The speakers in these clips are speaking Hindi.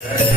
Jai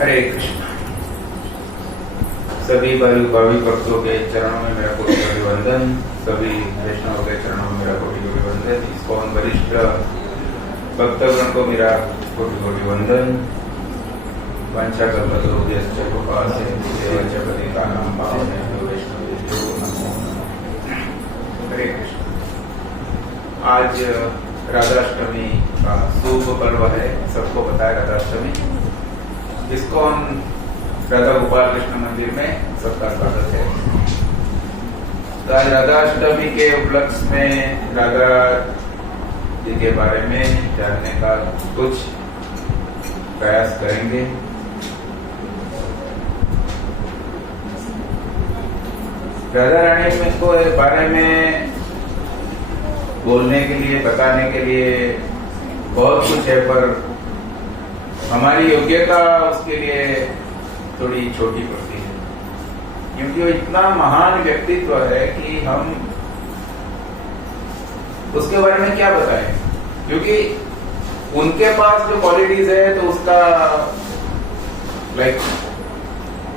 हरे कृष्ण। सभी भावी भक्तों के चरणों में मेरा कोटि कोटि वंदन, सभी वैष्णव के चरणों में मेरा कोटि कोटि वंदन, इस्कॉन वरिष्ठ भक्तगण को मेरा कोटि कोटि वंदन। वंशाकल्पतरुभ्यश्च कृपासिन्धुभ्यश्च पतितानां पावनेभ्यो वैष्णवेभ्यो नमो नमः। हरे कृष्ण। आज राधाष्टमी का शुभ पर्व है, सबको पता है राधाष्टमी। इस्कॉन राधा गोपाल कृष्ण मंदिर में सबका स्वागत है। तो आज राधाष्टमी के उपलक्ष्य में राधा जी के बारे में जानने का कुछ प्रयास करेंगे। राधा रानी में को बारे में बोलने के लिए, बताने के लिए बहुत कुछ है, पर हमारी योग्यता उसके लिए थोड़ी छोटी पड़ती है, क्योंकि वो इतना महान व्यक्तित्व है कि हम उसके बारे में क्या बताएं। क्योंकि उनके पास जो क्वालिटीज है तो उसका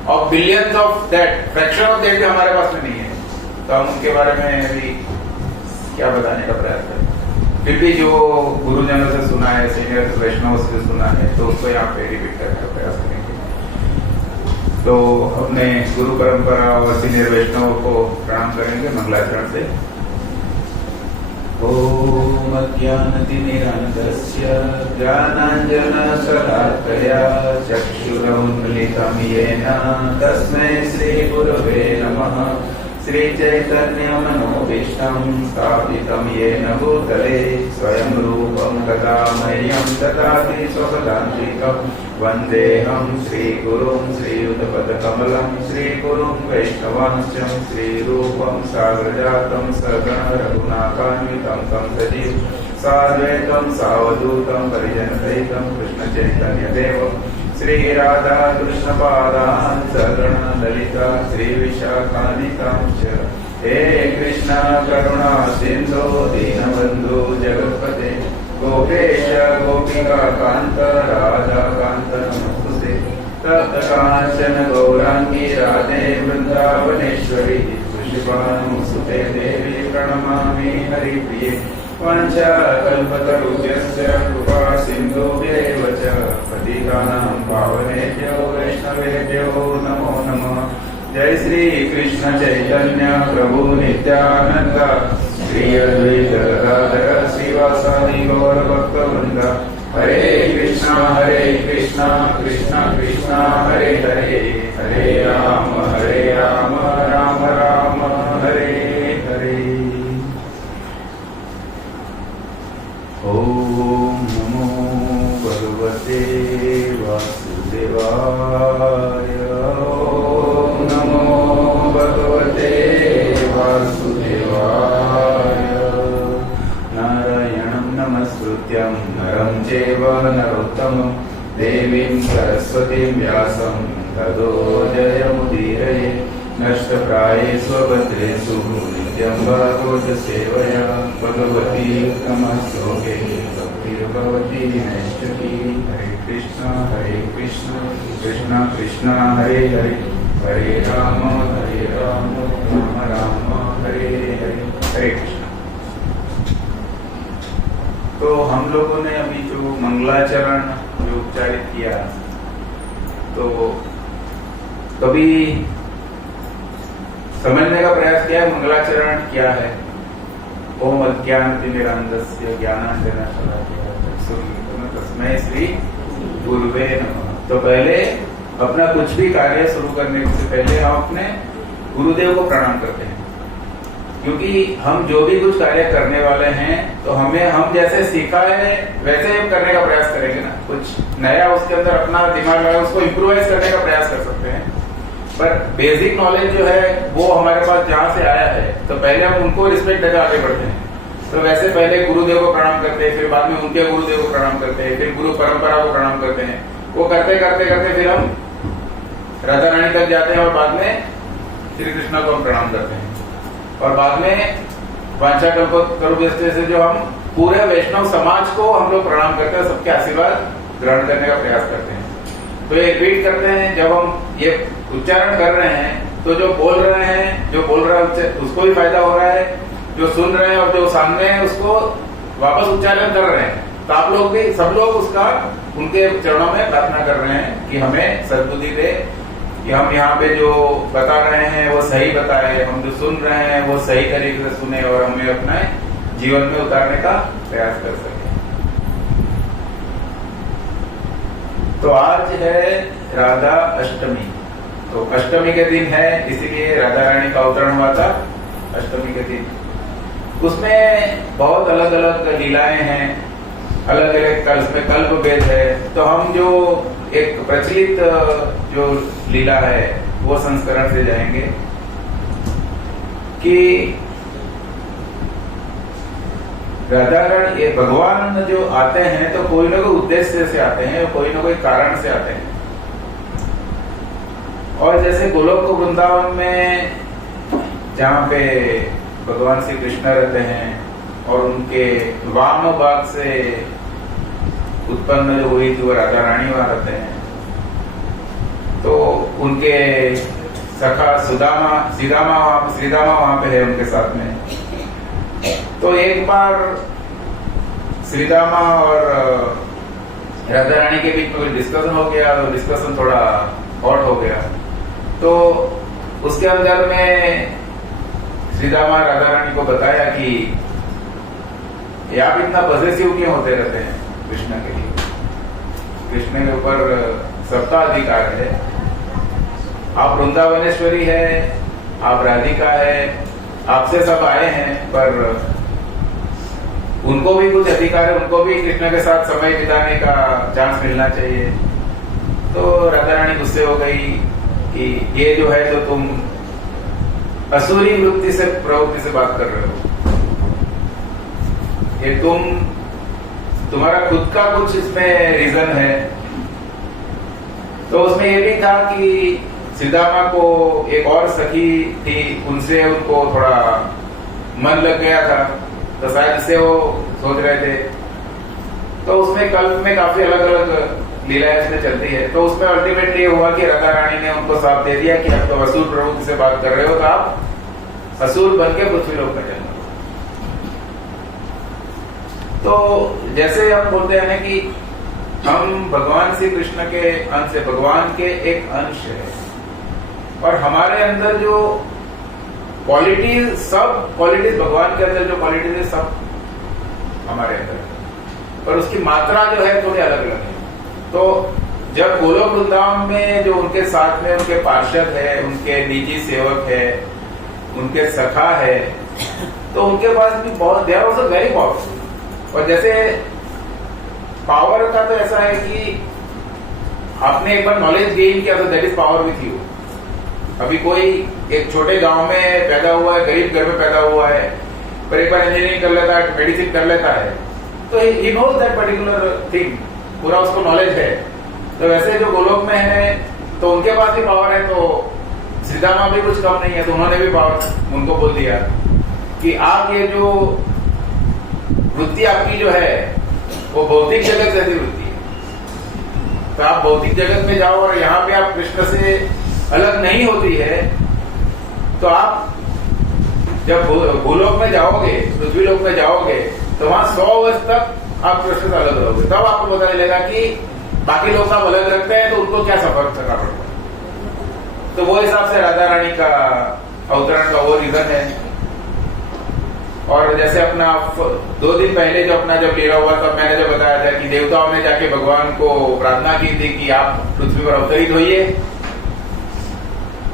of billions of that fraction of that हमारे पास में नहीं है, तो हम उनके बारे में अभी क्या बताने का प्रयास करें। फिर भी जो गुरुजनों से सुना है, सीनियर वैष्णव से सुना है, तो उसको यहाँ पे रिपीट करने का प्रयास करेंगे। तो अपने गुरु परंपरा और सीनियर वैष्णव को प्रणाम करेंगे मंगलाचरण से। ओम अज्ञानतिमिरान्धस्य ज्ञानाञ्जनशलाकया चक्षुरुन्मीलितं येन तस्मै श्रीगुरवे नमः। श्रीचैतन्यमनोभीष्टं स्थापितं येन भूतले स्वयं रूपं तथा मह्यं ददाति स्वपदान्तिकं। वन्देऽहं श्रीगुरुं श्रीयुतपदकमलं श्रीगुरुं वैष्णवांश्च श्रीरूपं साग्रजातं सगण रघुनाथान्वितं तं सजीवं साद्वैतं सावधूतं परिजनसहितं कृष्णचैतन्यदेवं श्री राधा कृष्ण पादान् सगण ललिता श्री विशाखान्वितांश्च। हे कृष्ण करुणा सिन्धो दीनबन्धो जगत्पते गोपेश गोपिका कान्त राधा कान्त नमोस्तुते। तप्त काञ्चन गौराङ्गी राधे वृन्दावनेश्वरी वृषभानुसुते देवी प्रणमामि हरिप्रिये। वाञ्छाकल्पतरुभ्यश्च कृपा सिन्धुभ्यैव च पतितानां पावनेभ्यो वैष्णवेभ्यो नमो नमः। जय श्री कृष्ण चैतन्य प्रभु नित्यानंद श्री अद्वैत गदाधर श्रीवासादि गौर भक्तवृंद। हरे कृष्णा कृष्णा कृष्णा हरे हरे, हरे राम राम राम हरे हरे। ओम नमो भगवते वासुदेवाय। ओम नमो भगवते वासुदेवाय। नारायणं नमस्कृत्यं नरं चैव नरोत्तमं देवीं सरस्वतीं व्यासं ततो जयमुदीरये। नष्टप्रायेषु भद्रेषु नित्यं भागवत सेवया भगवती उत्तमश्लोके भक्तिर्भवति नैष्ठिकी। हरे कृष्ण कृष्ण कृष्ण हरे हरे, हरे राम राम राम हरे हरे। हरे कृष्ण। तो हम लोगों ने अभी जो मंगलाचरण जो उच्चारित किया, तो कभी समझने का प्रयास किया मंगलाचरण क्या है। ओम अज्ञानतिमिरान्धस्य ज्ञानाञ्जनशलाकया चक्षुरुन्मीलितं तस्मै श्री गुरुवे नमः। तो पहले अपना कुछ भी कार्य शुरू करने से पहले हम अपने गुरुदेव को प्रणाम करते हैं, क्योंकि हम जो भी कुछ कार्य करने वाले हैं तो हम जैसे सीखा है वैसे हम करने का प्रयास करेंगे ना। कुछ नया उसके अंदर अपना दिमाग लगा उसको इम्प्रोवाइज करने का प्रयास कर सकते हैं, पर बेसिक नॉलेज जो है वो हमारे पास जहाँ से आया है तो पहले हम उनको रिस्पेक्ट देकर आगे बढ़ते हैं। तो वैसे पहले गुरुदेव को प्रणाम करते हैं, फिर बाद में उनके गुरुदेव को प्रणाम करते हैं, फिर गुरु परंपरा को प्रणाम करते हैं। वो करते करते करते फिर हम राधा रानी तक जाते हैं और बाद में श्री कृष्ण को हम प्रणाम करते हैं, और बाद में वांछाकल्पतरुभ्यश्च से जो हम पूरे वैष्णव समाज को हम लोग प्रणाम करते हैं, सबके आशीर्वाद ग्रहण करने का प्रयास करते हैं। तो ये रिपीट करते हैं। जब हम ये उच्चारण कर रहे हैं तो जो बोल रहे हैं, जो बोल रहा है उसको भी फायदा हो रहा है, जो सुन रहे हैं और जो सामने हैं उसको वापस उच्चारण कर रहे हैं। तो आप लोग भी, सब लोग उसका उनके चरणों में प्रार्थना कर रहे हैं कि हमें सद्बुद्धि दे, कि हम यहाँ पे जो बता रहे हैं वो सही बताए, हम जो सुन रहे हैं वो सही तरीके से सुने और हमें अपने जीवन में उतारने का प्रयास कर सके। तो आज है राधा अष्टमी। तो अष्टमी के दिन है, इसीलिए राधा रानी का अवतरण हुआ था अष्टमी के दिन। उसमें बहुत अलग अलग लीलाएं हैं, अलग अलग उसमें कल्प भेद है। तो हम जो एक प्रचलित जो लीला है वो संस्करण से जाएंगे कि राधागण ये भगवान जो आते हैं तो कोई ना कोई उद्देश्य से आते हैं, कोई ना कोई कारण से आते हैं। और जैसे गोलोक वृंदावन में जहाँ पे भगवान श्री कृष्ण रहते हैं और उनके वाम भाग से उत्पन्न जो हुई थी वो राधा रानी वहां रहते हैं, तो उनके सखा श्रीदामा वहां पे है उनके साथ में। तो एक बार श्रीदामा और राधा रानी के बीच में कोई डिस्कशन हो गया, तो डिस्कशन थोड़ा हॉट हो गया। तो उसके अंदर में श्रीदामा राधा रानी को बताया कि आप इतना पॉजिटिव क्यों होते रहते हैं कृष्ण के लिए, कृष्ण के ऊपर सबका अधिकार है, आप वृंदावनेश्वरी है, आप राधिका है, आपसे सब आए हैं, पर उनको भी कुछ अधिकार है, उनको भी कृष्ण के साथ समय बिताने का चांस मिलना चाहिए। तो राधा रानी गुस्से हो गई कि ये जो है तो तुम असुरी वृत्ति से प्रवृत्ति से बात कर रहे हो, ये तुम्हारा खुद का कुछ इसमें रीजन है। तो उसमें ये भी था कि सीतामा को एक और सखी थी, उनसे उनको थोड़ा मन लग गया था, तो शायद इससे वो सोच रहे थे। तो उसमें कल्प में काफी अलग अलग लीलाएं इसमें चलती है। तो उसमें अल्टीमेटली ये हुआ कि राधा रानी ने उनको साथ दे दिया कि आप तो असुर प्रवृत्ति से बात कर रहे हो, तो आप असुर बन के पृथ्वी लोक में चलना। तो जैसे हम बोलते हैं ना कि हम भगवान श्री कृष्ण के अंश है, भगवान के एक अंश है, और हमारे अंदर जो क्वालिटीज, सब क्वालिटीज भगवान के अंदर जो क्वालिटीज है सब हमारे अंदर है, पर उसकी मात्रा जो है थोड़ी अलग अलग है। तो जब गोलोक वृंदावन में जो उनके साथ में उनके पार्षद है, उनके निजी सेवक है, उनके सखा है, तो उनके पास भी बहुत there was a very powerful. और जैसे पावर का तो ऐसा है कि आपने एक बार नॉलेज गेन किया तो that is power with you. अभी कोई एक छोटे गांव में पैदा हुआ है, गरीब घर में पैदा हुआ है, पर एक बार इंजीनियरिंग कर लेता है, मेडिसिन कर लेता है, तो he knows that particular thing, पूरा उसको नॉलेज है। तो वैसे जो गोलोक में है तो उनके पास भी पावर है, तो श्रीदामा भी कुछ कम नहीं है, तो उन्होंने भी पावर उनको बोल दिया कि आप ये जो वृत्ति आपकी जो है वो भौतिक जगत जैसी वृत्ति है, तो आप भौतिक जगत में जाओ और यहाँ पे आप कृष्ण से अलग नहीं होती है, तो आप जब भूलोक में जाओगे, पृथ्वी लोक में जाओगे, तो वहां 100 वर्ष तक आप कृष्ण से अलग रहोगे। तब आपको पता चलेगा कि बाकी लोग सब अलग रखते हैं तो उनको क्या सफर करना पड़ता है। तो वो हिसाब से राधा रानी का अवतरण का वो रीजन है। और जैसे अपना 2 दिन पहले जो अपना जब लीला हुआ तब मैंने जो बताया था कि देवताओं ने जाके भगवान को प्रार्थना की थी कि आप पृथ्वी पर अवतरित होइए,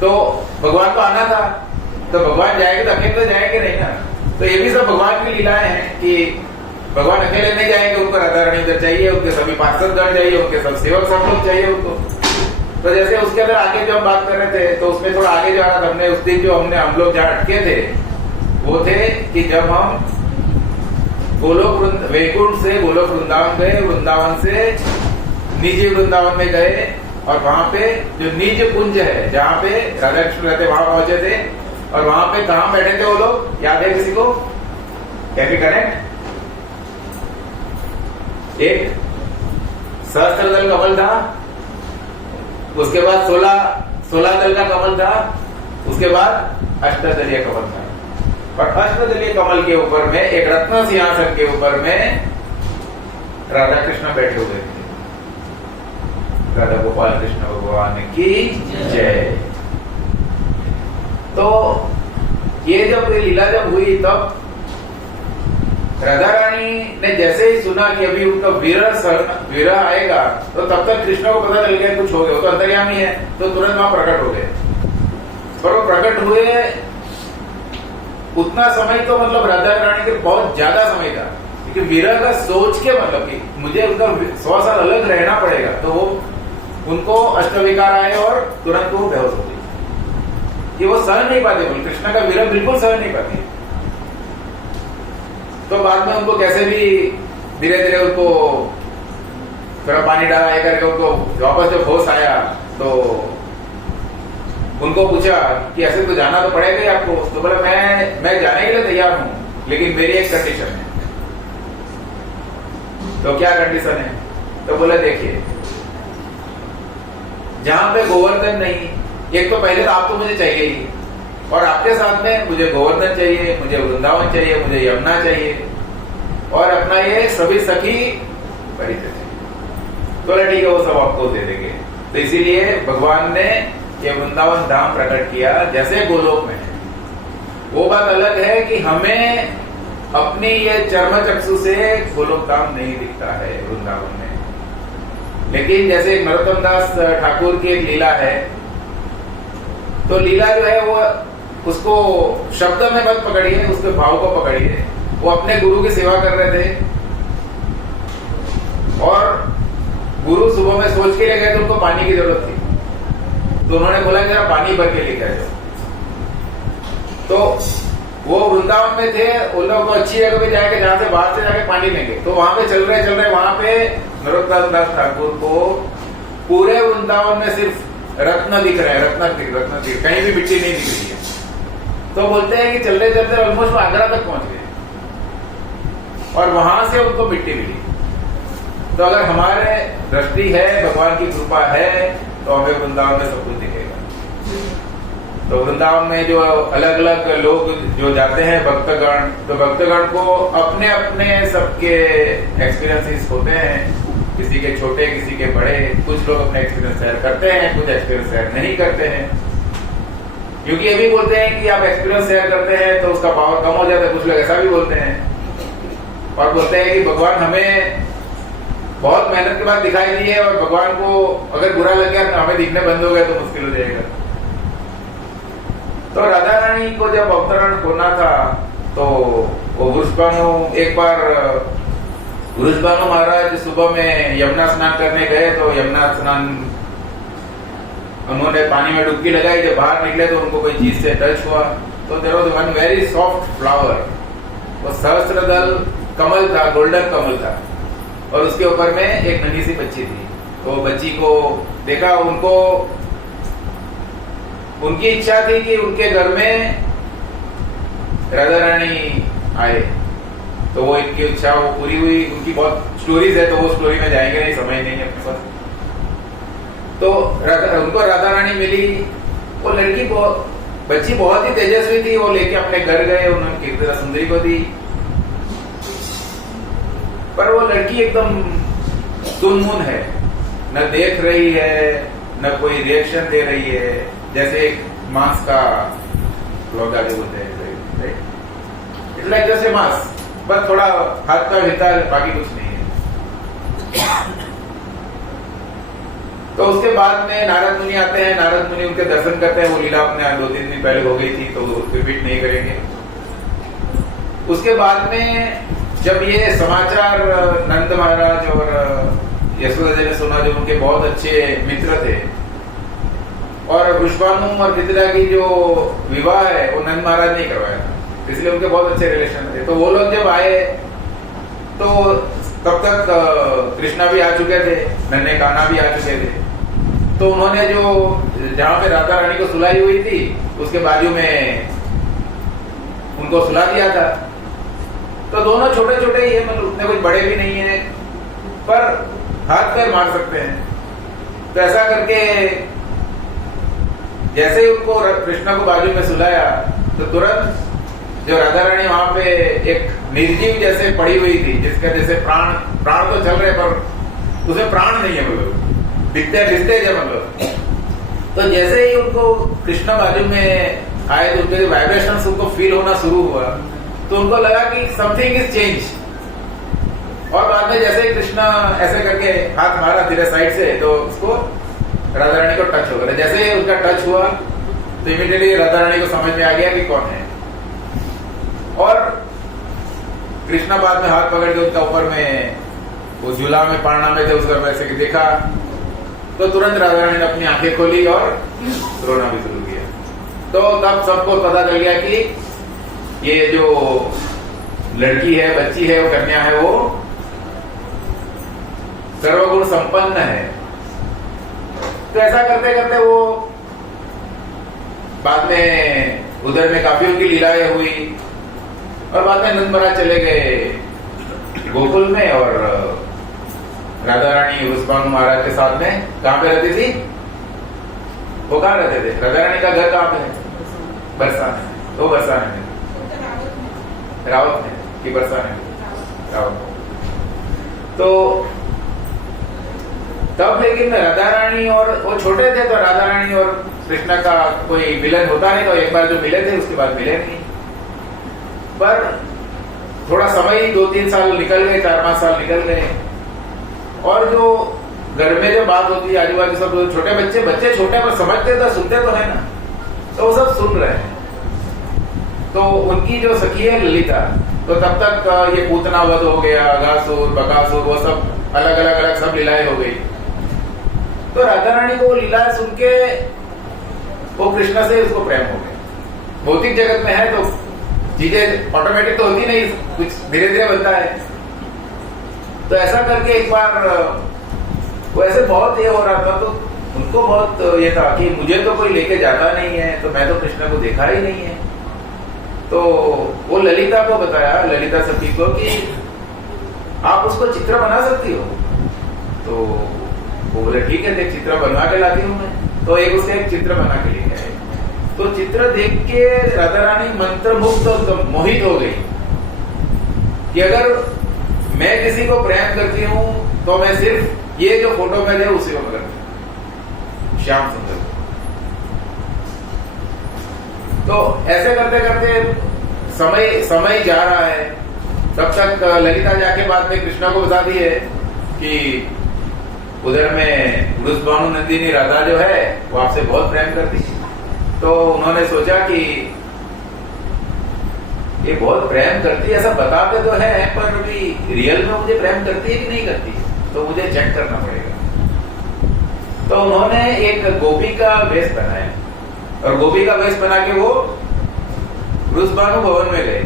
तो भगवान को आना था, तो भगवान जाएंगे तो अकेले जाएंगे नहीं ना। तो ये भी सब भगवान की लीलाएं हैं कि भगवान अकेले नहीं जाएंगे, उनको राधा रानी उधर चाहिए, उनके सभी पार्षदगण चाहिए, उनके सब सेवक सब लोग चाहिए उनको। तो जैसे उसके अंदर आगे जो हम बात कर रहे थे, तो उसमें थोड़ा आगे जा रहा था। हमने उस दिन जो हम लोग जहाँ अटके थे वो थे कि जब हम वैकुंठ से गोलोक वृंदावन गए, वृंदावन से निजी वृंदावन में गए, और वहां पे जो निज कुंज है जहाँ पे राधा कृष्ण रहते वहां पहुंचे थे। और वहां पे कहाँ बैठे थे वो लोग, याद है किसी को? कैफे करेक्ट, एक सहस्त्रदल कमल था, उसके बाद 16 दल का कमल था, उसके बाद अष्टदलीय कमल था। और अष्टदलीय कमल के ऊपर में एक रत्न सिंहासन के ऊपर में राधा कृष्ण बैठे हुए थे। राधा गोपाल कृष्ण भगवान की जय। तो ये जब लीला जब हुई तब राधा रानी ने जैसे ही सुना कि अभी उनका विरह आएगा, तो तब तक कृष्ण को पता चल गया कुछ हो गया, वो तो अंतर्यामी है, तो तुरंत वहां प्रकट हो गए। पर वो प्रकट हुए उतना समय तो मतलब राधा रानी के बहुत ज्यादा समय था, क्योंकि विरह का सोच के मतलब कि मुझे उनका 100 साल अलग रहना पड़ेगा, तो वो उनको अष्टविकार आए और तुरंत वो बेहोश हो गई। ये वो सहन नहीं पाते, बोल कृष्ण का विरह बिल्कुल सहन नहीं पाते। तो बाद में उनको कैसे भी धीरे धीरे उनको थोड़ा पानी डाला ये करके उनको वापस जब होश आया, तो उनको पूछा कि ऐसे तो जाना तो पड़ेगा ही आपको। तो बोला मैं जाने के लिए तैयार हूं, लेकिन मेरी एक कंडीशन है। तो क्या कंडीशन है? तो बोला देखिए, जहां पे गोवर्धन नहीं, एक तो पहले तो आप तो मुझे चाहिए ही, और आपके साथ में मुझे गोवर्धन चाहिए, मुझे वृंदावन चाहिए, मुझे यमुना चाहिए, और अपना ये सभी सखी परिचय चाहिए। तो ठीक है, वो सब आपको दे देंगे। तो इसीलिए भगवान ने ये वृंदावन धाम प्रकट किया जैसे गोलोक में है। वो बात अलग है कि हमें अपनी ये चर्म चक्षु से गोलोक धाम नहीं दिखता है वृंदावन में। लेकिन जैसे नरोत्तम दास ठाकुर की एक लीला है, तो लीला जो है वो उसको शब्द में मत पकड़िए, उसके भाव को पकड़िए। वो अपने गुरु की सेवा कर रहे थे, और गुरु सुबह में सोच के ले गए तो उनको पानी की जरूरत थी, तो उन्होंने बोला कि जरा पानी भर के लेकर आए। तो वो वृंदावन में थे, उन लोग अच्छी जगह पे जाके जहां से बाहर से जाके पानी लेंगे, तो वहां पे चल रहे वहां पे नरोत्तम दास ठाकुर को पूरे वृंदावन में सिर्फ रत्न दिख रहे हैं, रत्न दिख, कहीं भी मिट्टी नहीं दिख रही है। तो बोलते हैं कि चलते चलते ऑलमोस्ट वो आगरा तक पहुंच गए, और वहां से उनको मिट्टी मिली। तो अगर हमारे दृष्टि है, भगवान की कृपा है, तो हमें वृंदावन में सब कुछ दिखेगा। तो वृंदावन में जो अलग अलग लोग जो जाते हैं भक्तगण, तो भक्तगण को अपने अपने सबके एक्सपीरियंसेस होते हैं, किसी के छोटे किसी के बड़े। कुछ लोग अपने एक्सपीरियंस शेयर करते हैं, कुछ एक्सपीरियंस शेयर नहीं करते हैं, क्योंकि ये भी बोलते हैं कि आप एक्सपीरियंस शेयर करते हैं तो उसका पावर कम हो जाता है। कुछ लोग ऐसा भी बोलते हैं, और बोलते हैं कि भगवान हमें बहुत मेहनत के बाद दिखाई दी है, और भगवान को अगर बुरा लग गया तो हमें दिखने बंद हो गया तो मुश्किल हो जाएगा। तो राधा रानी को जब अवतरण होना था, तो वो वृषभानु एक बार वृषभानु महाराज सुबह में यमुना स्नान करने गए, तो यमुना स्नान उन्होंने पानी में डुबकी लगाई। जब बाहर निकले तो उनको कोई चीज से टच हुआ, तो there was one very soft flower. वो सहस्त्रदल कमल था, गोल्डन कमल था, और उसके ऊपर में एक नन्ही सी बच्ची थी। तो बच्ची को देखा, उनकी इच्छा थी कि उनके घर में राधा रानी आए, तो वो इनकी इच्छा वो पूरी हुई। उनकी बहुत स्टोरीज है, तो वो स्टोरी में जाएंगे नहीं, समय नहीं है अपने पास। तो उनको राधा रानी मिली। वो लड़की बच्ची बहुत ही तेजस्वी थी, वो लेके अपने घर गए, उन्होंने कीर्तिदा सुंदरी को दी। पर वो लड़की एकदम सुनमुन है, न देख रही है, न कोई रिएक्शन दे रही है, जैसे एक मांस का लौटा जो होते हैं, इट्स लाइक जैसे मांस, बस थोड़ा हाथ का हिलता है, बाकी कुछ नहीं है। तो उसके बाद में नारद मुनि आते हैं, नारद मुनि उनके दर्शन करते हैं। वो लीला अपने 2-3 दिन पहले हो गई थी, तो रिपीट नहीं करेंगे। उसके बाद में जब ये समाचार नंद महाराज और यशोदा जी ने सुना, जो उनके बहुत अच्छे मित्र थे, और वृषभानु और कीर्तिदा की जो विवाह है वो नंद महाराज ने करवाया था, इसलिए उनके बहुत अच्छे रिलेशन थे। तो वो लोग जब आए तो तब तक कृष्णा भी आ चुके थे, नन्हे कान्हा भी आ चुके थे। तो उन्होंने जो जहां पे राधा रानी को सुलाई हुई थी, उसके बाजू में उनको सुला दिया था। तो दोनों छोटे छोटे ही है, मतलब उतने कुछ बड़े भी नहीं है, पर हाथ पैर मार सकते हैं। तो ऐसा करके जैसे ही उनको कृष्ण को बाजू में सुलाया तो तुरंत जो राधा रानी वहां पे एक निर्जीव जैसे पड़ी हुई थी, जिसका जैसे प्राण तो चल रहे पर उसमें प्राण नहीं है, मतलब दिखते जब मतलब। तो जैसे ही उनको कृष्ण बाजू में आए तो उनके वाइब्रेशंस उनको फील होना शुरू हुआ, तो उनको लगा कि समथिंग इज चेंज। और बाद में जैसे ही कृष्ण ऐसे करके हाथ मारा तेरे साइड से, तो उसको राधा रानी को टच हो गया। जैसे ही उनका टच हुआ तो इमीडिएटली राधा रानी को समझ में आ गया कि कौन है। और कृष्णा बाद में हाथ पकड़ के उनका ऊपर में वो झूला में पालना में थे, उसका वैसे कि देखा तो तुरंत राधा रानी ने अपनी आंखें खोली और रोना भी शुरू किया। तो तब सबको पता चल गया कि ये जो लड़की है, बच्ची है, वो कन्या है, वो सर्वगुण संपन्न है। तो ऐसा करते करते वो बाद में उधर में काफी उनकी लीलाएं हुई और बाद में नंद महाराज चले गए गोकुल में और राधा रानी वृषभानु महाराज के साथ में कहां पे रहती थी? वो कहां रहते थे? राधा रानी का घर कहां पे है? बरसाने। तो बरसाने में रावत में कि बरसाने में रावत। तो तब लेकिन राधा रानी और वो छोटे थे, तो राधा रानी और कृष्णा का कोई मिलन होता नहीं, तो एक बार जो मिले थे उसके बाद मिले नहीं। पर थोड़ा समय 2-3 साल निकल गए, 4-5 साल निकल गए, और जो घर में जो बात होती है आजू बाजू सब छोटे बच्चे छोटे पर समझते तो सुनते तो है ना, तो वो सब सुन रहे हैं। तो उनकी जो सखी है ललिता, तो तब तक ये पूतना वध हो गया, अघासुर बकासुर वो सब अलग सब लीलाएं हो गई। तो राधा रानी को वो लीलाएं सुन के वो कृष्ण से उसको प्रेम हो गया। भौतिक जगत में है तो चीजें ऑटोमेटिक तो होती नहीं, कुछ धीरे धीरे बनता है। तो ऐसा करके एक बार वो ऐसे बहुत ये हो रहा था, तो उनको बहुत ये था कि मुझे तो कोई लेके जाता नहीं है, तो मैं तो कृष्ण को देखा ही नहीं है। तो वो ललिता को बताया, ललिता सखी को, कि आप उसको चित्र बना सकती हो। तो वो बोले ठीक है, देख चित्र बनवा के लाती हूँ मैं। तो एक उसके एक चित्र बना के लेके आए। तो चित्र देख के राधा रानी मंत्रमुग्ध और मोहित हो गई कि अगर मैं किसी को प्रेम करती हूँ तो मैं सिर्फ ये जो फोटो में है उसी को करती हूँ, श्याम सुंदर। तो ऐसे करते करते समय जा रहा है। तब तक ललिता जाके बाद में कृष्णा को बताती है कि उधर में वृषभानु नंदिनी राधा जो है वो आपसे बहुत प्रेम करती है। तो उन्होंने सोचा कि ये बहुत प्रेम करती है, ऐसा बताते तो है, पर अभी रियल में मुझे प्रेम करती है कि नहीं करती, तो मुझे चेक करना पड़ेगा। तो उन्होंने एक गोपी का वेश बनाया और गोपी का वेश बना के वो वृषभानु भवन में गए।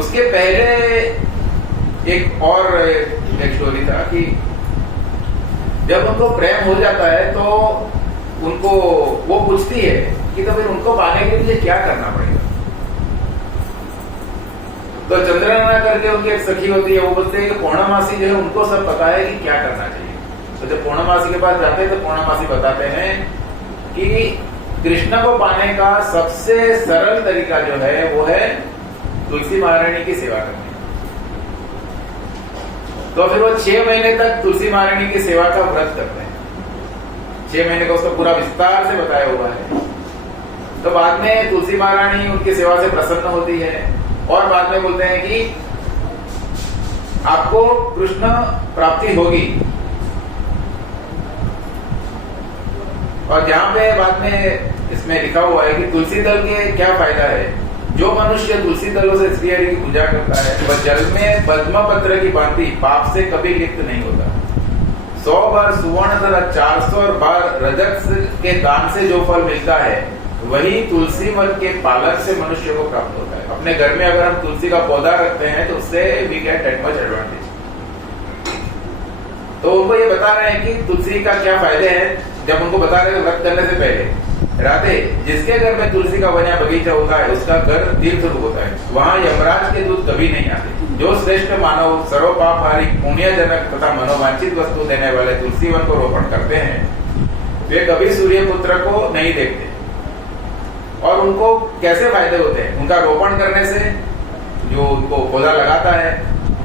उसके पहले एक और एक स्टोरी था कि जब उनको प्रेम हो जाता है तो उनको वो पूछती है कि तो फिर उनको पाने के लिए क्या करना पड़ेगा। तो चंद्रना करके उनकी एक सखी होती है, वो बोलते हैं कि पूर्णमासी जो है उनको सब पता है कि क्या करना चाहिए। तो जब पूर्णमासी के पास जाते हैं तो पूर्णमासी बताते हैं कि कृष्ण को पाने का सबसे सरल तरीका जो है वो है तुलसी महारानी की सेवा करनी। तो फिर वो 6 महीने तक तुलसी महारानी की सेवा का व्रत करते हैं। 6 महीने का उसका पूरा विस्तार से बताया हुआ है। तो बाद में तुलसी महारानी उनकी सेवा से प्रसन्न होती है और बाद में बोलते हैं कि आपको कृष्ण प्राप्ति होगी। और जहां पे बाद में इसमें लिखा हुआ है कि तुलसी दल के क्या फायदा है। जो मनुष्य तुलसी दलों से श्री हरि की पूजा करता है वह जल में पद्म पत्र की भांति पाप से कभी लिप्त नहीं होता। 100 बार सुवर्ण तथा 400 बार रजत के दान से जो फल मिलता है वही तुलसी वन के पालक से मनुष्य को प्राप्त होता है। अपने घर में अगर हम तुलसी का पौधा रखते हैं तो उससे we get that much advantage. तो उनको ये बता रहे हैं कि तुलसी का क्या फायदे हैं। जब उनको बता रहे हैं व्रत करने से पहले, राधे जिसके घर में तुलसी का वन या बगीचा होता है उसका घर तीर्थ रूप होता है, वहां यमराज के दूत कभी नहीं आते। जो श्रेष्ठ मानव सर्व पापहारी पुण्यजनक तथा मनोवांछित वस्तु देने वाले तुलसी वन को रोपण करते हैं वे कभी सूर्य पुत्र को नहीं देखते। और उनको कैसे फायदे होते हैं? उनका रोपण करने से, जो उनको पौधा लगाता है,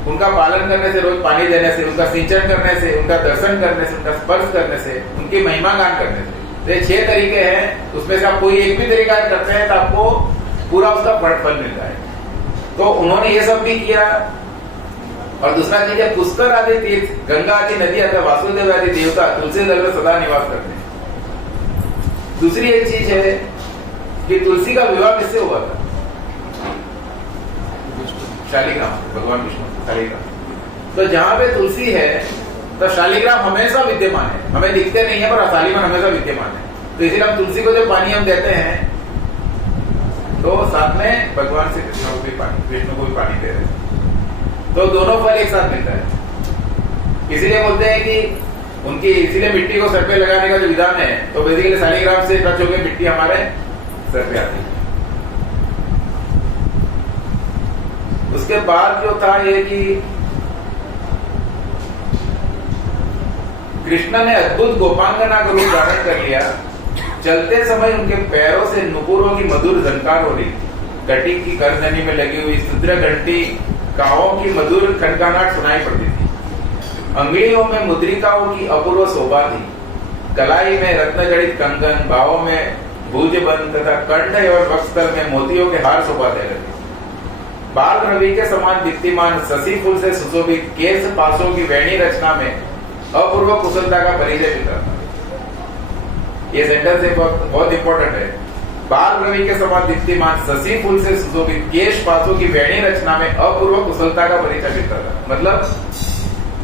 उनका पालन करने से, रोज पानी देने से, उनका सिंचन करने से, उनका दर्शन करने से, उनका स्पर्श करने से, उनकी महिमा गान करने से। तो ये 6 तरीके हैं, उसमें से आप कोई एक भी तरीका करते हैं तो आपको पूरा उसका फल मिलता है। तो उन्होंने ये सब भी किया। और दूसरा चीज है पुष्कर आदि तीर्थ, गंगा आदि नदी अथवा वासुदेव आदि देवता तुलसी दल में सदा निवास करते हैं। दूसरी एक चीज है कि तुलसी का विवाह किससे हुआ था? शालिग्राम, भगवान विष्णु शालिग्राम। तो जहां पे तुलसी है तो शालिग्राम हमेशा विद्यमान है, हमें दिखते नहीं है पर शालिग्राम हमेशा विद्यमान है। तो इसीलिए हम तुलसी को जब पानी हम देते हैं तो साथ में भगवान श्री कृष्ण को भी पानी, विष्णु को भी पानी दे रहे हैं, तो दोनों फल एक साथ मिलता है। इसीलिए बोलते हैं कि उनकी, इसीलिए मिट्टी को सर पे लगाने का जो विधान है, तो बेसिकली शालिग्राम से टच होकर मिट्टी हमारे सर पे आती है। उसके बाद जो था ये कि कृष्ण ने अद्भुत गोपांगना का रूप धारण कर लिया। चलते समय उनके पैरों से नुपुरों की मधुर झनकार हो रही थी। घटी की गर्दनी में लगी हुई शुद्र घंटी कावों की मधुर खनखनाहट सुनाई पड़ती थी। अंगुलियों में मुद्रिकाओं की अपूर्व शोभा थी। कलाई में रत्न जड़ित कंगन, बाहों में भुजबंद तथा कंठ और वक्षस्थल में मोतियों के हार शोभा दे रहे थे। बाल रवि के समान दीप्तिमान शशि फूल से सुशोभित केश पासों की वैणी रचना में अपूर्व कुशलता का परिचय मिलता था। ये सेंटेंस बहुत इंपॉर्टेंट है। बाल रवि के समान दीप्तिमान शशि फूल से सुशोभित केश पासों की वैणी रचना में अपूर्व कुशलता का परिचय मिलता था। मतलब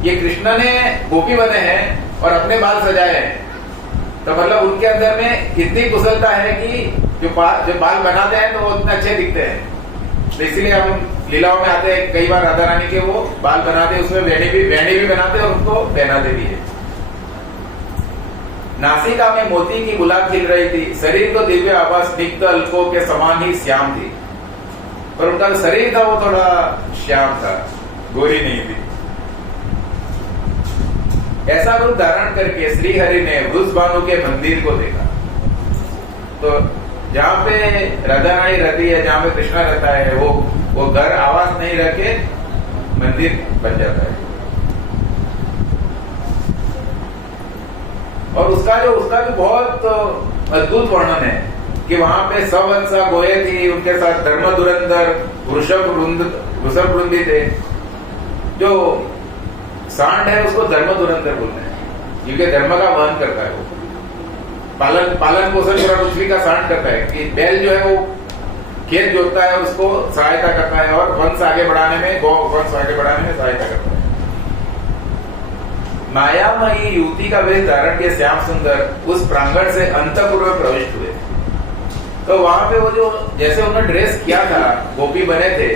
ये कृष्ण ने गोपी बने हैं और अपने बाल सजाए हैं, तो मतलब उनके अंदर में इतनी कुशलता है कि जो बाल बनाते हैं तो वो उतने अच्छे दिखते हैं। तो इसीलिए हम लीलाओं में आते हैं, कई बार राधा रानी के वो बाल बनाते, उसमें वेणी भी बनाते और उनको पहनाते भी है। नासिका में मोती की गुलाब खिल रही थी। शरीर तो दिव्य आभा स्निग्ध अलकों के समान ही श्याम थी, पर उनका जो शरीर था वो थोड़ा श्याम था, गोरी नहीं थी। ऐसा रूप धारण करके श्री हरि ने वृषभानु के मंदिर को देखा। तो जहाँ पे राधा रानी रहती है, जहाँ पे कृष्णा रहता है, वो घर आवास नहीं रह के मंदिर बन जाता है। और उसका भी बहुत अद्भुत वर्णन है कि वहां पे सवंसा गोये थी, उनके साथ धर्म धुरंधर वृषभ वृंदी थे। जो सांड है उसको धर्म धुरंधर बोलते हैं, क्योंकि धर्म का वहन करता है। वो पालन पोषण पूरा पृथ्वी का सांड करता है कि बैल जो है वो खेत जोतता है, उसको सहायता करता है और वंश आगे बढ़ाने में, गौ वंश आगे बढ़ाने में सहायता करता है। मायामयी युवती का वेश धारण के श्याम सुंदर उस प्रांगण से अंतःपुर प्रविष्ट हुए। तो वहां पे वो जो जैसे उन्होंने ड्रेस किया था, गोपी बने थे,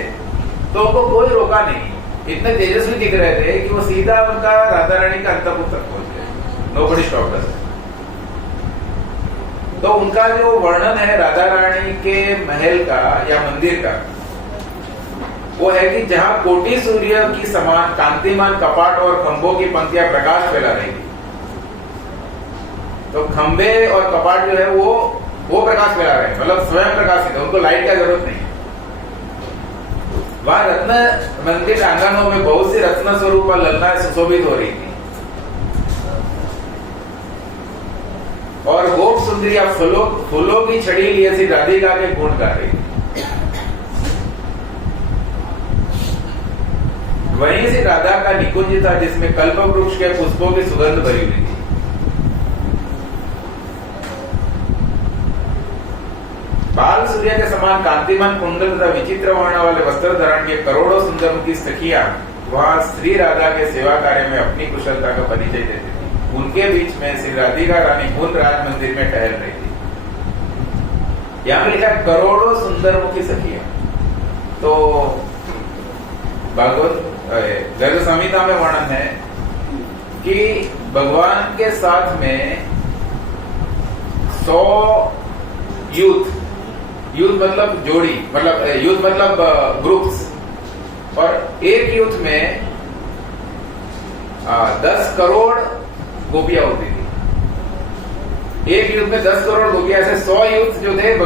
तो उनको कोई रोका नहीं। इतने तेजस्वी दिख रहे थे कि वो सीधा उनका राधा रानी का अंतःपुर तक पहुंच गए। नोबडी स्टॉप्ड अस। तो उनका जो वर्णन है राधा रानी के महल का या मंदिर का, वो है कि जहां कोटि सूर्य की समान कांतिमान कपाट और खंभों की पंक्तियां प्रकाश फैला रही थी। तो खंभे और कपाट जो है वो प्रकाश फैला रहे हैं, मतलब स्वयं प्रकाशित है, उनको लाइट का जरूरत नहीं है। वहां रत्न मंदिर आंगनों में बहुत सी रत्न स्वरूप ललनाएं सुशोभित हो रही थी और गोप सुंदरियां फूलों की छड़ी लिए सी राधिका के गुण गा रही थी। वहीं से राधा का निकुंज था जिसमें कल्प वृक्ष के पुष्पों की सुगंध भरी हुई थी। बाल सूर्य के समान कांतिमान कुंडल तथा विचित्र वर्ण वाले वस्त्र धारण के करोड़ों सुंदर की सखियां वहां श्री राधा के सेवा कार्य में अपनी कुशलता का परिचय देती थी। उनके बीच में श्री राधिका रानी कुंज राज मंदिर में टहल रही थी। यहाँ पे लिखा करोड़ों सुंदर मुखी सखियां। तो भागवत गर्ग संहिता में वर्णन है कि भगवान के साथ में 100 यूथ मतलब जोड़ी, मतलब यूथ मतलब ग्रुप्स, और एक युद्ध में 10 करोड़ गोपियां होती थी। एक युद्ध में 10 करोड़ गोपियां, ऐसे 100 युद्ध जो थे, जब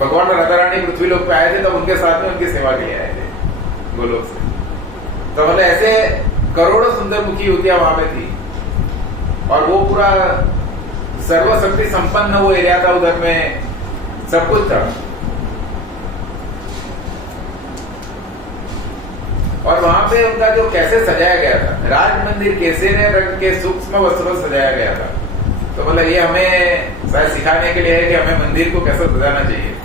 भगवान राधा रानी पृथ्वी लोक पे आए थे तब उनके साथ में उनकी सेवा के लिए आए थे गोलोक से। तो मतलब ऐसे करोड़ों सुंदर मुखी युवतियां वहां पे थी और वो पूरा सर्वशक्ति संपन्न वो एरिया था, उधर में सब कुछ था। और वहां पे उनका जो कैसे सजाया गया था, राज मंदिर केसरी रंग के सूक्ष्म वस्त्रों से सजाया गया था। तो मतलब ये हमें शायद सिखाने के लिए है कि हमें मंदिर को कैसे सजाना चाहिए।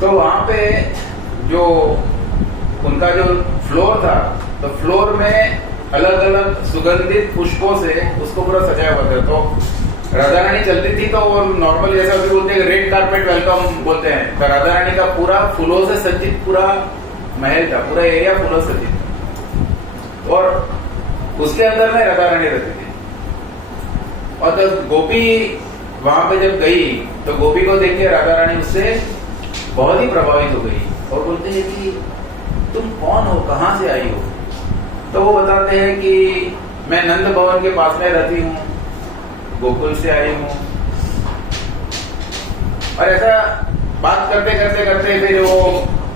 तो वहां पे जो उनका जो फ्लोर था, तो फ्लोर में अलग अलग सुगंधित पुष्पों से उसको पूरा सजाया हुआ था। तो राधा रानी चलती थी तो वो नॉर्मल जैसा भी बोलते हैं, रेड कारपेट वेलकम बोलते हैं। तो राधा रानी का पूरा फूलों से सज्जित पूरा महल था, पूरा एरिया फूलों से सज्जित था और उसके अंदर में राधा रानी रहती थी। और जब गोपी वहां पे जब गई तो गोपी को देख के राधा रानी उससे बहुत ही प्रभावित हो गई और बोलते हैं कि तुम कौन हो, कहां से आई हो। तो वो बताते हैं कि मैं नंद भवन के पास में रहती हूँ, गोकुल से आई हूँ। और ऐसा बात करते करते करते फिर वो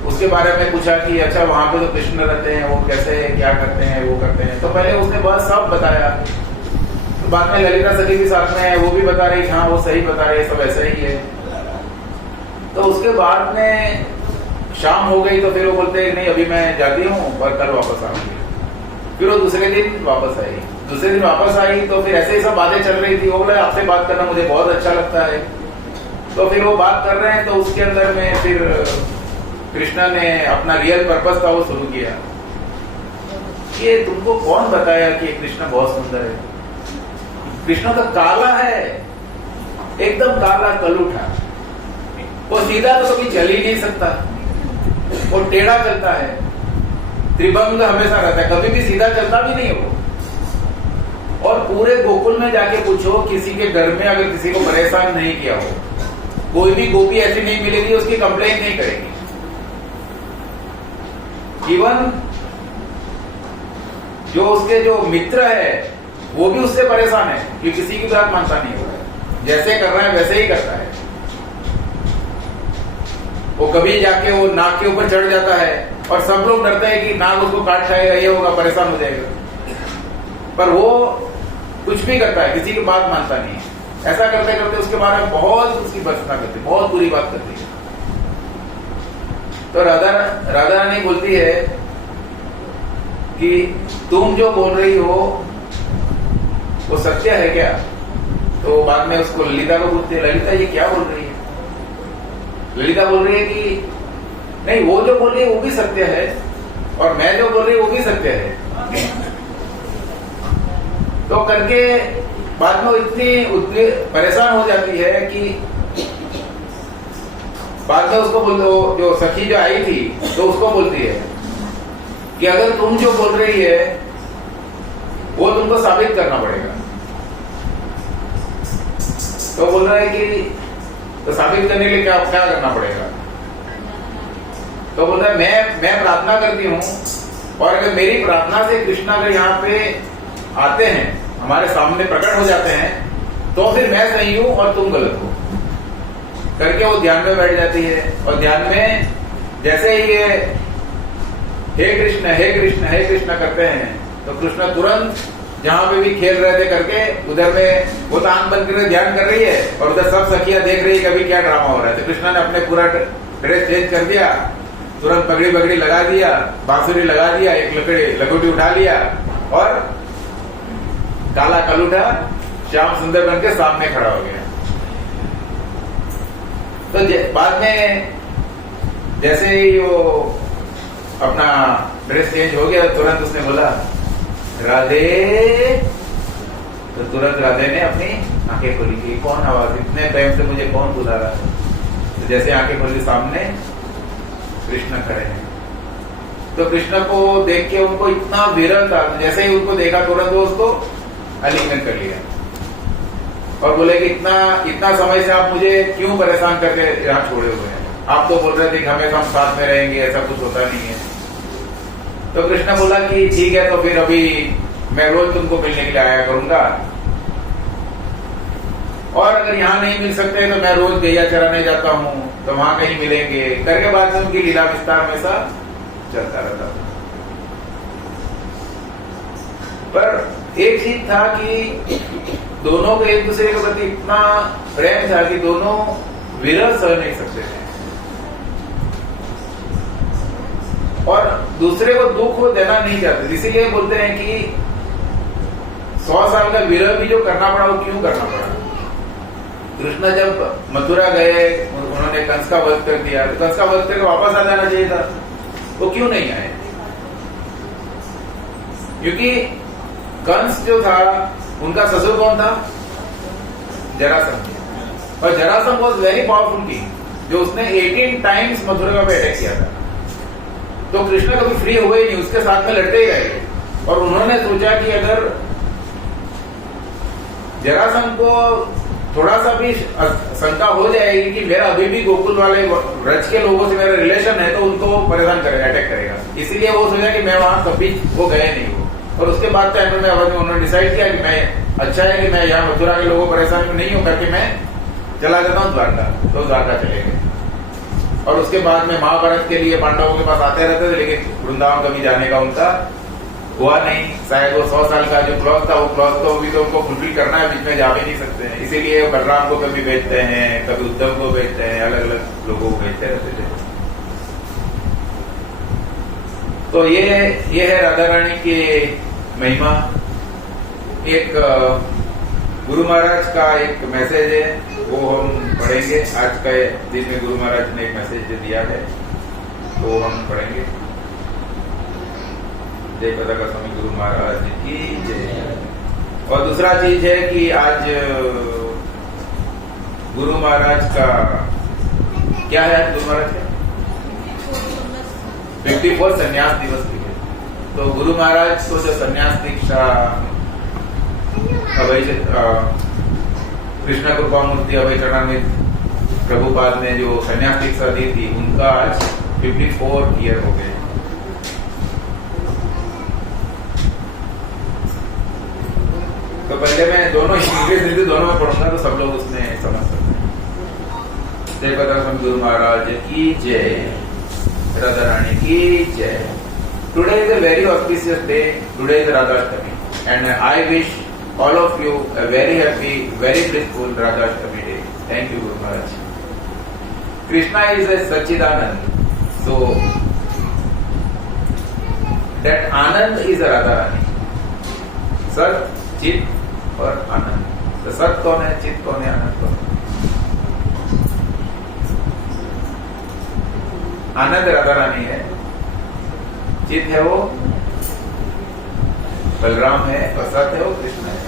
उसके बारे में पूछा कि अच्छा वहां पे तो कृष्ण रहते हैं, वो कैसे क्या करते हैं, वो करते हैं। तो पहले उसने बहुत सब बताया। तो बाद में ललिता सखी भी साथ में है, वो भी बता रही हाँ वो सही बता रही है, सब ऐसा ही है। तो उसके बाद में शाम हो गई तो फिर वो बोलते हैं नहीं अभी मैं जाती हूँ और कल वापस आऊंगी। फिर वो दूसरे दिन वापस आई। दूसरे दिन वापस आई तो फिर ऐसे ही सब बातें चल रही थी। वो बोले आपसे बात करना मुझे बहुत अच्छा लगता है। तो फिर वो बात कर रहे हैं तो उसके अंदर में फिर कृष्णा ने अपना रियल पर्पस था वो शुरू किया। ये तुमको कौन बताया कि कृष्ण बहुत सुंदर है। कृष्ण तो काला है, एकदम काला कलूठा। वो सीधा तो कभी चल ही नहीं सकता, वो टेढ़ा चलता है, त्रिभंग हमेशा रहता है, कभी भी सीधा चलता भी नहीं हो। और पूरे गोकुल में जाके पूछो किसी के घर में अगर किसी को परेशान नहीं किया हो, कोई भी गोपी ऐसी नहीं मिलेगी उसकी कंप्लेंट नहीं करेगी। इवन जो उसके जो मित्र है वो भी उससे परेशान है कि किसी की बात मानता नहीं हो रहा है, जैसे कर रहा है वैसे ही करता है। वो कभी जाके वो नाक के ऊपर चढ़ जाता है और सब लोग डरते हैं कि नाक उसको काट खाएगा, ये होगा, परेशान हो जाएगा। पर वो कुछ भी करता है, किसी की बात मानता नहीं है। ऐसा करते करते उसके बारे में बहुत उसकी भर्त्सना करती, बहुत बुरी बात करती है। तो राधा रानी बोलती है कि तुम जो बोल रही हो वो सत्य है क्या। तो बाद में उसको ललिता को पूछती है, ललिता ये क्या बोल रही है। ललिता बोल रही है कि नहीं वो जो बोल रही है वो भी सत्य है और मैं जो बोल रही हूँ वो भी सत्य है। तो करके बाद में इतनी परेशान हो जाती है कि बाद में उसको बोल दो, जो सखी जो आई थी तो उसको बोलती है कि अगर तुम जो बोल रही है वो तुमको साबित करना पड़ेगा। तो बोल रहा है कि तो साबित करने के लिए क्या क्या करना पड़ेगा। तो बोल रहा है मैं प्रार्थना करती हूँ और अगर मेरी प्रार्थना से कृष्ण अगर यहाँ पे आते हैं, हमारे सामने प्रकट हो जाते हैं, तो फिर मैं सही हूं और तुम गलत हो करके वो ध्यान में बैठ जाती है। और ध्यान में जैसे ही ये हे कृष्ण हे कृष्ण हे कृष्ण करते हैं तो कृष्ण तुरंत जहां पे भी खेल रहे थे करके उधर में वो तो आंख बंद करके ध्यान कर रही है और उधर सब सखियां देख रही है कि अभी क्या ड्रामा हो रहा है। तो कृष्णा ने अपने पूरा ड्रेस चेंज कर दिया, तुरंत पगड़ी पगड़ी लगा दिया, बांसुरी लगा दिया, एक लकोटी उठा लिया और काला कलूटा श्याम सुंदर बन के सामने खड़ा हो गया। तो बाद में जैसे ही वो अपना ड्रेस चेंज हो गया तुरंत उसने बोला राधे। तो तुरंत राधे ने अपनी आंखें खोली कि कौन आवाज, इतने टाइम से मुझे कौन बुला रहा है। तो जैसे आंखें खोली सामने कृष्ण खड़े हैं। तो कृष्ण को देख के उनको इतना विरह था, जैसे ही उनको देखा तुरंत वो उसको आलिंगन कर लिया और बोले कि इतना समय से आप मुझे क्यों परेशान करके यहाँ छोड़े हुए हैं, आप तो बोल रहे थे कि हमेशा हम साथ में रहेंगे, ऐसा कुछ होता नहीं है। तो कृष्ण बोला कि ठीक है तो फिर अभी मैं रोज तुमको मिलने के लिए आया करूंगा और अगर यहाँ नहीं मिल सकते तो मैं रोज गैया चराने जाता हूँ तो वहां कहीं मिलेंगे करके बाद में उनकी लीला विस्तार हमेशा चलता रहता था। पर एक चीज था कि दोनों को एक दूसरे के प्रति इतना प्रेम था कि दोनों विरह सह नहीं सकते थे और दूसरे को दुख को देना नहीं चाहते। इसीलिए बोलते हैं कि 100 साल का विरह भी जो करना पड़ा वो क्यों करना पड़ा। कृष्ण जब मथुरा गए उन्होंने कंस का वध कर दिया, तो कंस का वध करके वापस आ जाना चाहिए था, वो क्यों नहीं आए? क्योंकि कंस जो था उनका ससुर कौन था? जरासंध। और Jarasandh was very powerful king जो उसने 18 टाइम्स मथुरा पे अटैक किया था। तो कृष्ण कभी फ्री हुए ही नहीं, उसके साथ में लड़ते ही रहे। और उन्होंने सोचा कि अगर जरासंध को थोड़ा सा भी शंका हो जाएगी कि मेरा अभी भी गोकुल वाले ब्रज के लोगों से मेरा रिलेशन है तो उनको परेशान करेगा, अटैक करेगा। इसीलिए वो सोचा कि मैं वहां कभी वो गए नहीं हो। और उसके बाद टाइम में उन्होंने डिसाइड किया कि मैं अच्छा है कि मैं यहाँ मथुरा के लोगों को परेशान नहीं हूँ करके मैं चला जाता हूँ द्वारका। तो द्वारका चले गए और उसके बाद में महाभारत के लिए पांडवों के पास आते रहते थे, लेकिन वृंदावन कभी जाने का उनका हुआ नहीं। शायद वो 100 साल का जो क्लॉज था वो क्लॉज तो अभी तो उनको फुलफिल करना है, बीच में जा भी नहीं सकते हैं। इसीलिए बलराम को कभी भेजते हैं, कभी उद्धव को भेजते हैं, अलग अलग लोगों को भेजते रहते थे। तो ये है राधा रानी की महिमा। एक गुरु महाराज का एक मैसेज है वो हम पढ़ेंगे। आज का दिन में गुरु महाराज ने एक मैसेज दिया है तो हम पढ़ेंगे। जय पताका स्वामी गुरु महाराज की जय। और दूसरा चीज है कि आज गुरु महाराज का क्या है? गुरु महाराज का 54 संन्यास दिवस भी है। तो गुरु महाराज को जो संन्यास दीक्षा कृष्ण कृपा मूर्ति अभय चरणामृत प्रभुपाद ने जो संन्यास दीक्षा दी थी उनका आज 54 ईयर हो गए। तो पहले मैं दोनों इंग्लिश हिंदी दोनों में पढ़ूंगा तो सब लोग उसमें समझ सकते हैं। जय पताका गुरु महाराज की जय, राधा रानी की जय। Today is a very auspicious day, today is Radhashtami and I wish all of you a very happy, very blissful Radhashtami day. Thank you, Guru Maharaj. Krishna is a Sachidanand, so that Anand is a Radharani. Sat, Chit और Anand. तो सत कौन है, चित कौन है, आनंद कौन है? आनंद राधा रानी है, चित है वो बलराम है और सत है वो कृष्ण है।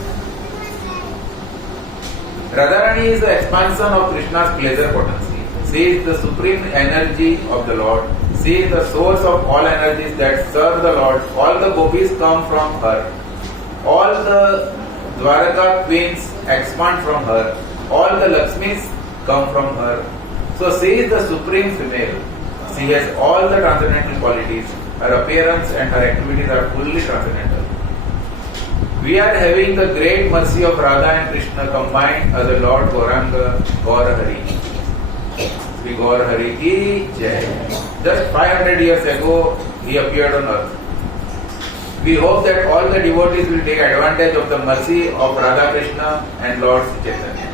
Radharani is the expansion of Krishna's pleasure potency. She is the supreme energy of the Lord. She is the source of all energies that serve the Lord. All the gopis come from her. All the Dwaraka queens expand from her. All the Lakshmis come from her. So she is the supreme female. She has all the transcendental qualities. Her appearance and her activities are fully transcendental. We are having the great mercy of Radha and Krishna combined as the Lord Gauranga Gaur Hari. Sri Gaur Hari ki jai. Just 500 years ago, he appeared on earth. We hope that all the devotees will take advantage of the mercy of Radha Krishna and Lord Chaitanya.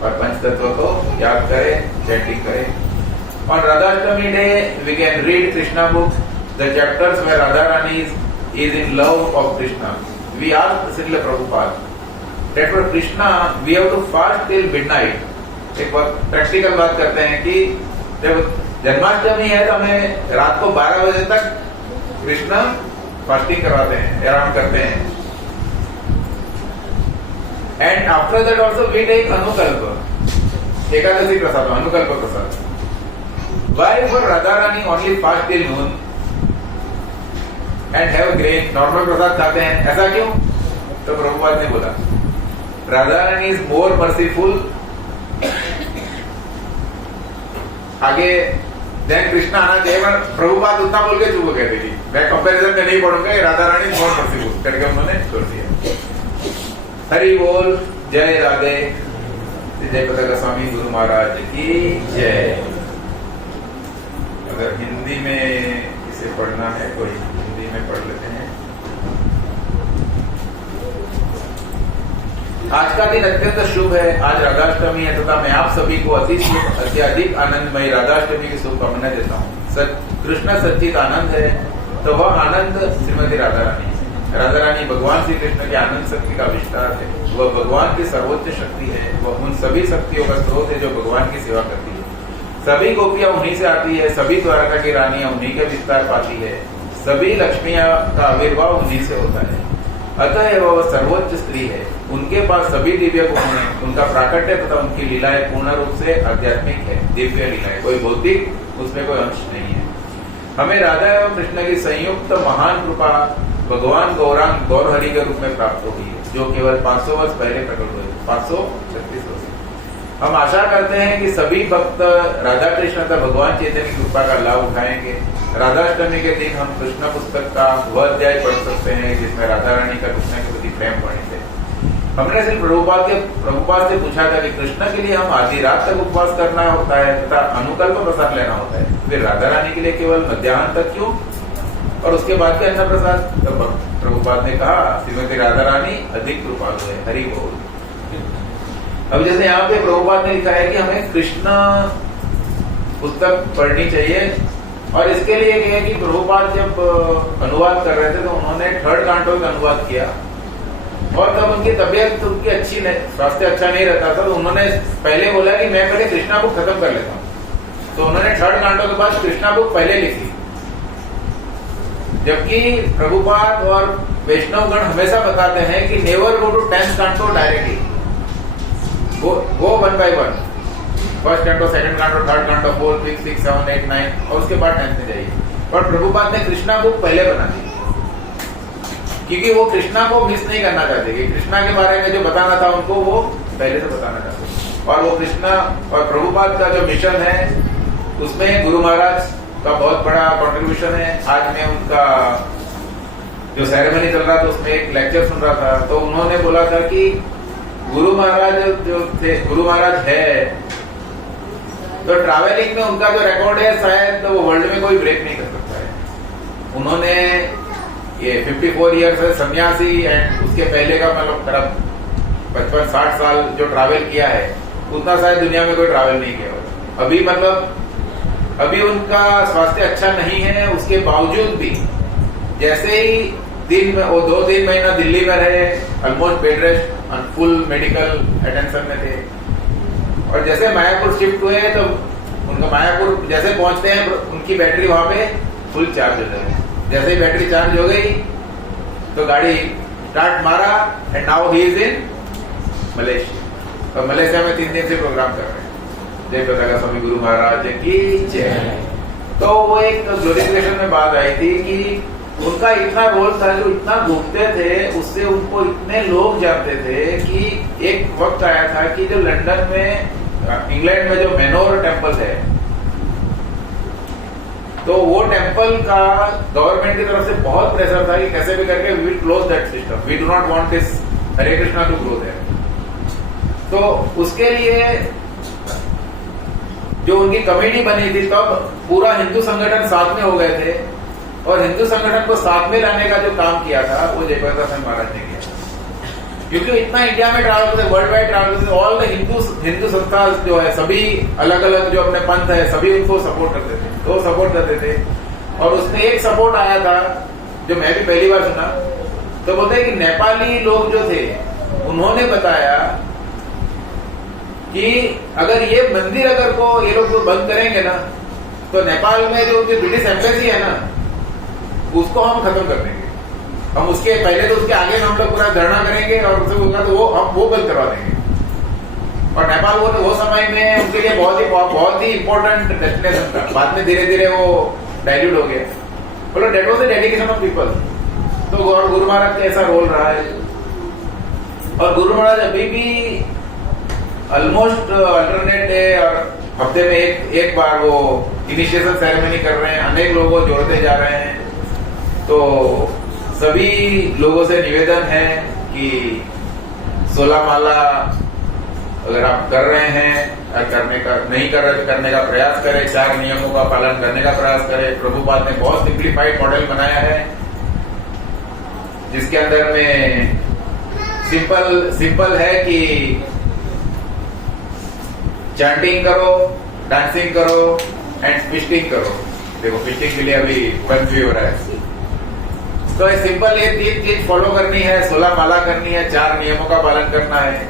और पंचतत्व को याद करें, चैंटिंग करें. On Radhashtami day, we can read Krishna book, the chapters where Radha Rani is in love of Krishna. We asked Srila Prabhupada that for Krishna we have to fast till midnight. एक प्रैक्टिकल बात करते हैं कि जब जन्माष्टमी है तो हमें रात को 12 बजे तक कृष्ण फास्टिंग करवाते हैं, आराम करते हैं. And after that also we take Anukalpa, Ekadasi Prasad, Anukalpa Prasad. Why for Radharani only fast till noon and have grain, normal प्रसाद खाते हैं, ऐसा क्यों? तो प्रभुपाद ने बोला Radharani is more merciful आगे देन कृष्णा आना चाहिए, पर प्रभुपाद उतना बोल के चुप हो गए थे कि मैं कंपैरिजन में नहीं पढ़ूंगा, राधारानी मोर मर्सीफुल करके उन्होंने छोड़ दिया. हरि बोल, जय राधे, जय पताका स्वामी गुरु महाराज की जय. अगर हिंदी में इसे पढ़ना है, कोई हिंदी में पढ़ लेते हैं. आज का दिन अत्यंत शुभ है. आज राधाष्टमी है तथा मैं आप सभी को अत्यधिक आनंदमय राधाष्टमी की शुभकामना देता हूँ. कृष्ण सच्चित आनंद है तो वह आनंद श्रीमती राधा रानी. राधा रानी भगवान श्री कृष्ण की आनंद शक्ति का विस्तार है. वह भगवान की सर्वोच्च शक्ति है. वह उन सभी शक्तियों का स्रोत है जो भगवान की सेवा करती है. सभी गोपियां उन्हीं से आती है, सभी द्वारका की रानियां उन्हीं के विस्तार पाती है, सभी लक्ष्मियां का आविर्भाव उन्हीं से होता है. अतः वह सर्वोच्च स्त्री है. उनके पास सभी दिव्य गुण हैं. उनका प्राकट्य तथा उनकी लीलाएं पूर्ण रूप से आध्यात्मिक है, दिव्य लीलाएं, कोई भौतिक उसमें कोई अंश नहीं है. हमें राधा एवं कृष्ण की संयुक्त महान कृपा भगवान गौरांग गौर हरि के रूप में प्राप्त हुई है, जो केवल 500 वर्ष पहले प्रकट हुए, 536 वर्ष. हम आशा करते हैं कि सभी भक्त राधा कृष्ण तथा भगवान चैतन्य की कृपा का लाभ उठाएंगे. राधाष्टमी के दिन हम कृष्ण पुस्तक का वह अध्याय पढ़ सकते हैं जिसमें राधा रानी का कृष्ण के प्रति प्रेम वर्णित है. हमने सिर्फ प्रभुपाद से पूछा था कि कृष्ण के लिए हम आधी रात तक उपवास करना होता है तथा अनुकल्प प्रसाद लेना होता है, फिर राधा रानी के लिए केवल मध्याह्न तक क्यों और उसके बाद के अन्न प्रसाद? तो प्रभुपाद ने कहा श्रीमती राधा रानी अधिक कृपालु है. हरि बोल. अब जैसे यहाँ पे प्रभुपाद ने लिखा है कि हमें कृष्ण पुस्तक पढ़नी चाहिए, और इसके लिए क्या है कि प्रभुपाद जब अनुवाद कर रहे थे तो उन्होंने 3rd कांटो का अनुवाद किया, और तब उनकी तबीयत उनकी अच्छी स्वास्थ्य अच्छा नहीं रहता था, तो उन्होंने पहले बोला कि मैं पहले कृष्णा बुक खत्म कर लेता हूँ. तो उन्होंने 3rd कांटो के बाद कृष्णा बुक पहले लिखी. जबकि प्रभुपाद और वैष्णवगण हमेशा बताते हैं कि नेवर गो टू 10th कांटो डायरेक्टली, गो 1 by 1. फर्स्ट कांटो, सेकंड कांटो, 3rd कांटो, 4th, 5th, 6th, 7th, 8th, 9th और उसके बाद 10th में जाइए. और प्रभुपाद ने कृष्णा बुक पहले बना दी क्योंकि वो कृष्णा को मिस नहीं करना चाहते कि कृष्णा के बारे में जो बताना था उनको वो पहले से बताना चाहते. और वो कृष्णा और प्रभुपाद का जो मिशन है उसमें गुरु महाराज का बहुत बड़ा कंट्रीब्यूशन है. आज मैं उनका जो सेरेमनी चल रहा था उसमें एक लेक्चर सुन रहा था, तो उन्होंने बोला था कि गुरु महाराज जो थे, गुरु महाराज है तो ट्रैवलिंग में उनका जो रिकॉर्ड है शायद वो वर्ल्ड में कोई ब्रेक नहीं कर सकता है. उन्होंने ये 54 ईयर्स है सन्यासी, एंड उसके पहले का मतलब 55-60 साल जो ट्रैवल किया है उतना शायद दुनिया में कोई ट्रैवल नहीं किया होगा. अभी मतलब अभी उनका स्वास्थ्य अच्छा नहीं है, उसके बावजूद भी जैसे ही दिन में वो 2-3 महीना दिल्ली में रहे, almost bed rest, full medical attention में थे. और जैसे मायापुर शिफ्ट हुए तो उनका मायापुर जैसे पहुंचते हैं उनकी बैटरी वहां पे फुल चार्ज हो जाएगी. जैसे ही बैटरी चार्ज हो गई तो गाड़ी स्टार्ट मारा, and now he is in Malaysia. तो मलेशिया में 3 दिन से प्रोग्राम कर रहे हैं. जय पताका स्वामी गुरु महाराज की जय. तो वो एक ग्लोरिफिकेशन में बात आई थी कि उनका इतना रोल था, जो इतना घूमते थे उससे उनको इतने लोग जानते थे कि एक वक्त आया था कि जो लंदन में, इंग्लैंड में जो मैनोर टेम्पल है तो वो टेम्पल का गवर्नमेंट की तरफ से बहुत प्रेशर था कि कैसे भी करके we will close that system, we do not want this Hare Krishna to grow there. तो उसके लिए जो उनकी कमेटी बनी थी तब पूरा हिंदू संगठन साथ में हो गए थे, और हिंदू संगठन को साथ में लाने का जो काम किया था वो जयप्रकाश नारायण महाराज ने किया। क्योंकि इतना इंडिया में ट्रैवल करते, वर्ल्ड वाइड ट्रैवल करते, ऑल द हिंदू संस्था जो है सभी अलग अलग जो अपने पंथ है सभी उनको सपोर्ट करते थे, तो सपोर्ट करते थे। और उसमें एक सपोर्ट आया था जो मैं भी पहली बार सुना, तो बोलते हैं कि नेपाली लोग जो थे उन्होंने बताया कि अगर ये मंदिर अगर को ये लोग बंद करेंगे ना तो नेपाल में जो ब्रिटिश एम्बेसी है ना उसको हम खत्म कर देंगे। हम उसके पहले तो उसके आगे हम लोग पूरा धरना करेंगे और उससे होगा तो हम वो बंद करवा देंगे। और नेपाल वो समय में उनके लिए बहुत ही इंपॉर्टेंट डेस्टिनेशन था। बाद में धीरे धीरे वो डाइल्यूट हो गया। बोलो that was the dedication of people. तो गुरु महाराज का ऐसा रोल रहा है। और गुरु महाराज अभी भी ऑलमोस्ट अल्टरनेट डे और हफ्ते में एक बार वो इनिशिएशन सेरेमनी कर रहे हैं, अनेक लोगों को जोड़ते जा रहे हैं। तो सभी लोगों से निवेदन है कि 16 माला अगर आप कर रहे हैं करने का नहीं कर रहे करने का प्रयास करें, 4 नियमों का पालन करने का प्रयास करें। प्रभुपाद ने बहुत सिंप्लीफाइड मॉडल बनाया है जिसके अंदर में सिंपल है कि चैंटिंग करो, डांसिंग करो एंड फिस्टिंग करो। देखो फिस्टिंग के लिए अभी बंद भी हो रहा है। तो सिंपल ये 3 चीज फॉलो करनी है, 16 माला करनी है, 4 नियमों का पालन करना है।